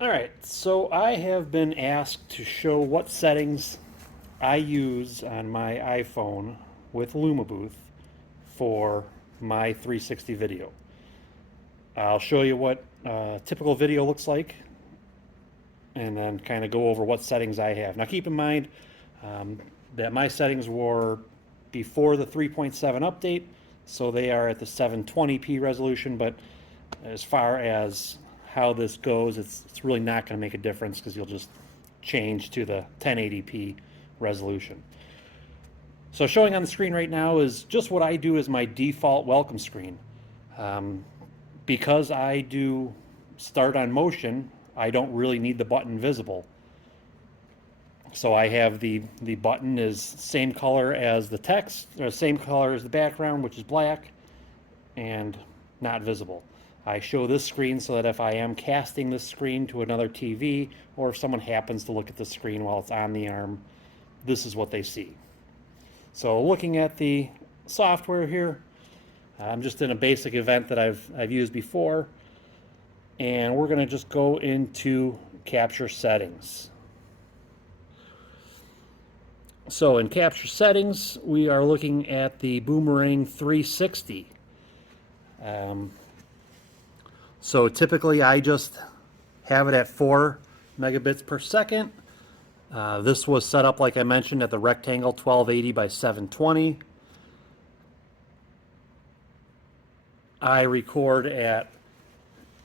Alright, so I have been asked to show what settings I use on my iPhone with LumaBooth for my 360 video. I'll show you what a typical video looks like and then kind of go over what settings I have. Now keep in mind um, that my settings were before the 3.7 update, so they are at the 720p resolution, but as far as how this goes, it's really not going to make a difference because you'll just change to the 1080p resolution. So showing on the screen right now is just what I do as my default welcome screen. Because I do start on motion, I don't really need the button visible. So I have the button is same color as the text, or same color as the background, which is black, and not visible. I show this screen so that if I am casting this screen to another TV, or if someone happens to look at the screen while it's on the arm, this is what they see. So looking at the software here, I'm just in a basic event that I've used before, and we're going to just go into capture settings. So in capture settings, we are looking at the Boomerang 360. So typically I just have it at 4 megabits per second. This was set up, like I mentioned, at the rectangle 1280 by 720. I record at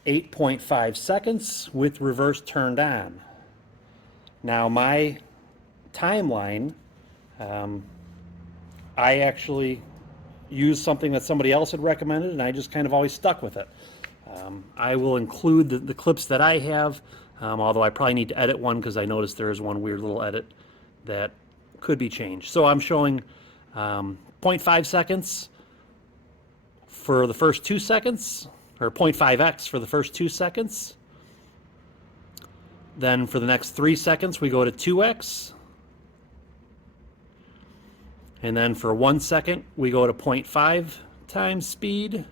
8.5 seconds with reverse turned on. Now my timeline, I actually used something that somebody else had recommended, and I just kind of always stuck with it. I will include the clips that I have, although I probably need to edit one because I noticed there is one weird little edit that could be changed. So I'm showing 0.5 seconds for the first 2 seconds, or 0.5x for the first 2 seconds. Then for the next 3 seconds, we go to 2x. And then for 1 second, we go to 0.5 times speed.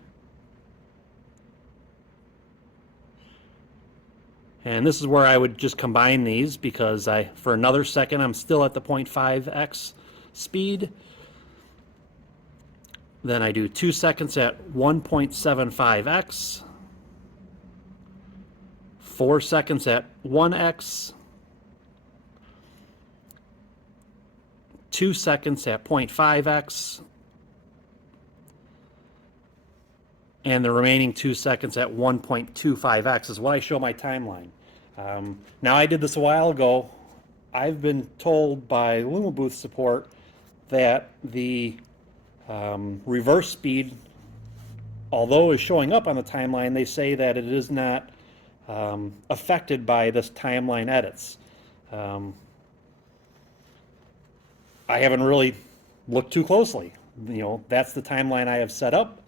And this is where I would just combine these because for another second, I'm still at the 0.5x speed. Then I do 2 seconds at 1.75x, 4 seconds at 1x, 2 seconds at 0.5x, and the remaining 2 seconds at 1.25x is what I show my timeline. Now I did this a while ago. I've been told by LumaBooth support that the reverse speed, although is showing up on the timeline, they say that it is not affected by this timeline edits. I haven't really looked too closely. That's the timeline I have set up.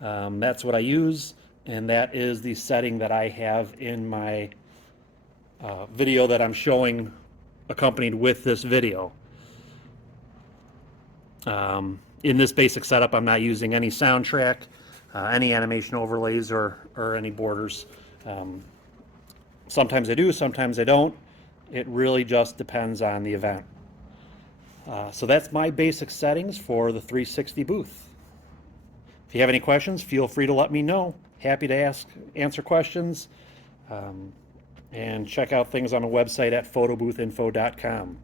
That's what I use, and that is the setting that I have in my video that I'm showing accompanied with this video. In this basic setup, I'm not using any soundtrack, any animation overlays, or any borders. Sometimes I do, sometimes I don't. It really just depends on the event. So that's my basic settings for the 360 booth. If you have any questions, feel free to let me know. Happy to answer questions, and check out things on the website at photobooth.info.com.